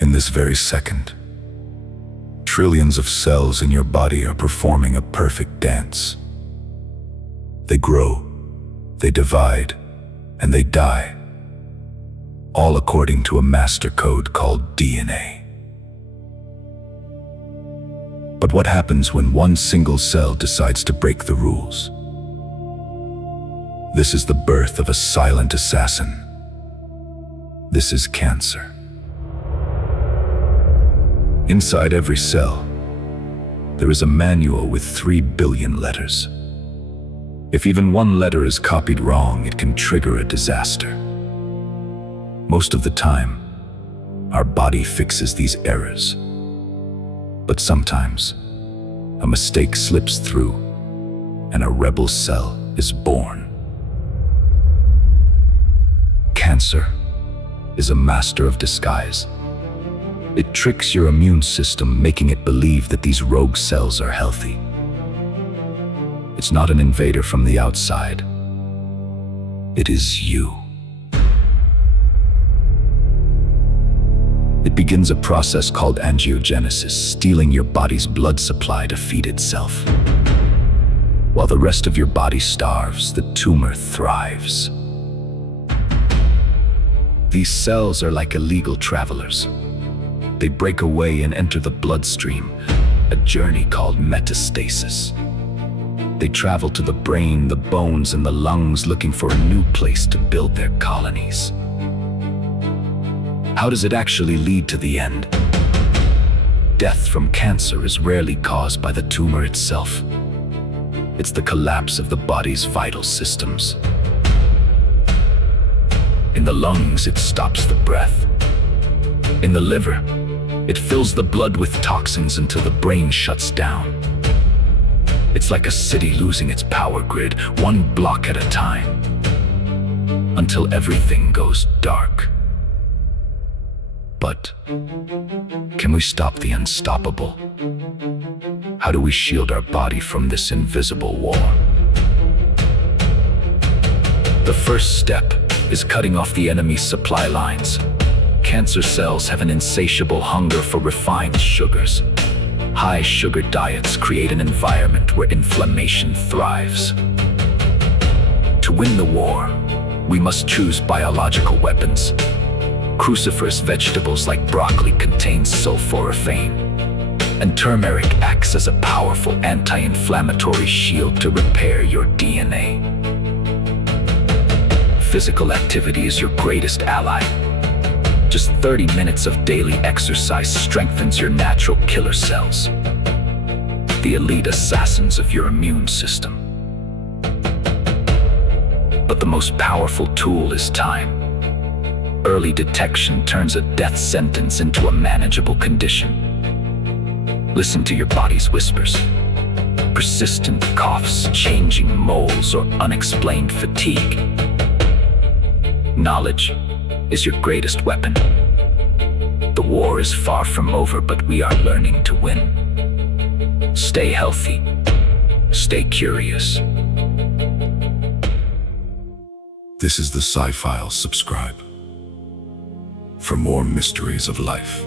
In this very second, trillions of cells in your body are performing a perfect dance. They grow, they divide, and they die, all according to a master code called DNA. But what happens when one single cell decides to break the rules? This is the birth of a silent assassin. This is cancer. Inside every cell, there is a manual with 3 billion letters. If even one letter is copied wrong, it can trigger a disaster. Most of the time, our body fixes these errors. But sometimes, a mistake slips through, and a rebel cell is born. Cancer is a master of disguise. It tricks your immune system, making it believe that these rogue cells are healthy. It's not an invader from the outside. It is you. It begins a process called angiogenesis, stealing your body's blood supply to feed itself. While the rest of your body starves, the tumor thrives. These cells are like illegal travelers. They break away and enter the bloodstream, a journey called metastasis. They travel to the brain, the bones, and the lungs, looking for a new place to build their colonies. How does it actually lead to the end? Death from cancer is rarely caused by the tumor itself. It's the collapse of the body's vital systems. In the lungs, it stops the breath. In the liver, it fills the blood with toxins until the brain shuts down. It's like a city losing its power grid, one block at a time, until everything goes dark. But can we stop the unstoppable? How do we shield our body from this invisible war? The first step is cutting off the enemy's supply lines. Cancer cells have an insatiable hunger for refined sugars. High sugar diets create an environment where inflammation thrives. To win the war, we must choose biological weapons. Cruciferous vegetables like broccoli contain sulforaphane, and turmeric acts as a powerful anti-inflammatory shield to repair your DNA. Physical activity is your greatest ally. Just 30 minutes of daily exercise strengthens your natural killer cells, the elite assassins of your immune system. But the most powerful tool is time. Early detection turns a death sentence into a manageable condition. Listen to your body's whispers. Persistent coughs, changing moles, or unexplained fatigue. Knowledge is your greatest weapon. The war is far from over, but we are learning to win. Stay healthy. Stay curious. This is the Sci-Files. Subscribe for more mysteries of life.